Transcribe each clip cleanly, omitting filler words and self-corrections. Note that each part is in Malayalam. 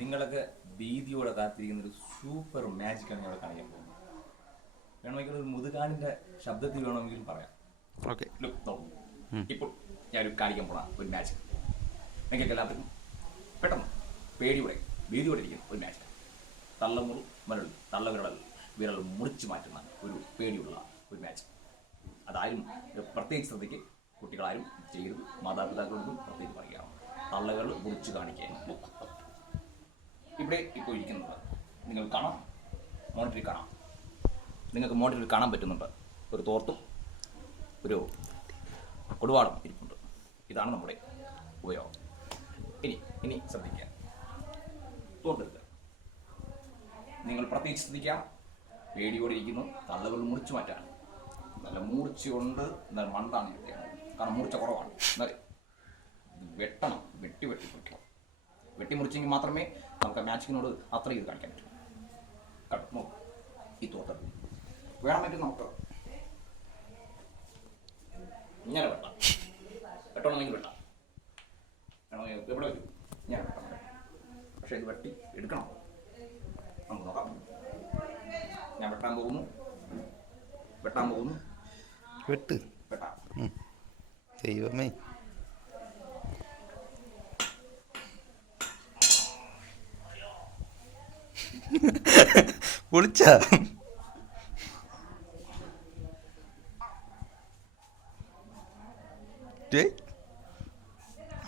നിങ്ങളൊക്കെ ഭീതിയോടെ കാത്തിരിക്കുന്ന ഒരു സൂപ്പർ മാജിക്കാണ് ഞങ്ങൾ കാണിക്കാൻ പോകുന്നത്. വേണമെങ്കിൽ ഒരു മുതുകാലിന്റെ ശബ്ദത്തിൽ വേണമെങ്കിൽ പറയാം. ഓക്കെ, ഇപ്പോൾ ഞാനൊരു കാണിക്കാൻ പോണ ഒരു മാജിക് നിങ്ങൾക്ക് എല്ലാവർക്കും പെട്ടെന്ന് പേടിയോടെ ഭീതിയോടെ ഇരിക്കുന്ന ഒരു മാജിക്. വിരൽ മുറിച്ചു മാറ്റുന്ന ഒരു പേടിയുള്ള ഒരു മാജിക്. അതാരും പ്രത്യേകിച്ച് ശ്രദ്ധിക്ക്, കുട്ടികളാരും ചെയ്യരുത്, മാതാപിതാക്കളോടും പ്രത്യേകിച്ച് പറയുകയാണ്. തള്ളകൾ മുറിച്ച് കാണിക്കാൻ ഇവിടെ ഇപ്പോൾ ഇരിക്കുന്നത് നിങ്ങൾ കാണാം, മോണിറ്ററിൽ കാണാം. നിങ്ങൾക്ക് മോണിറ്ററിൽ കാണാൻ പറ്റുന്നുണ്ട് ഒരു തോർത്തും ഒരു കൊടുവാളും ഇരിപ്പുണ്ട്. ഇതാണ് നമ്മുടെ ഉപയോഗം. ഇനി ശ്രദ്ധിക്കുക, തോർത്തെടുക്കുക. നിങ്ങൾ പ്രത്യേകിച്ച് ശ്രദ്ധിക്കുക, പേടിയോടെ ഇരിക്കുന്നു. തള്ളകൾ മുറിച്ചു മാറ്റാൻ നല്ല മൂർച്ചയുണ്ട്, എന്നാൽ മണ്ടാണ് കിട്ടിയത്, കാരണം മൂർച്ച കുറവാണ്. എന്നാൽ വെട്ടണം, വെട്ടി പൊയ്ക്കണം. വെട്ടിമുറിച്ചെങ്കിൽ മാത്രമേ നമുക്ക് മാച്ചിങ്ങിനോട് അത്ര ഇത് കാണിക്കാൻ പറ്റൂ. ഈ തോർത്തെടുക്കും വേണമെങ്കിൽ നമുക്ക് ഇങ്ങനെ വെട്ടാം, വെട്ടണമെങ്കിൽ വെട്ടാം, വേണമെങ്കിൽ എവിടെ വരും ഞാൻ വെട്ടാം. പക്ഷെ ഇത് വെട്ടി എടുക്കണം. നമുക്ക് നോക്കാം. ഞാൻ വെട്ടാൻ പോകുന്നു. വെട്ടാം. ദൈവമേ, വിളിച്ച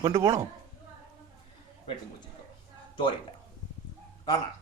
കൊണ്ടുപോണോ? വെട്ടി മുറിച്ചിരിക്കും, ചോരയില്ല. കാണാം.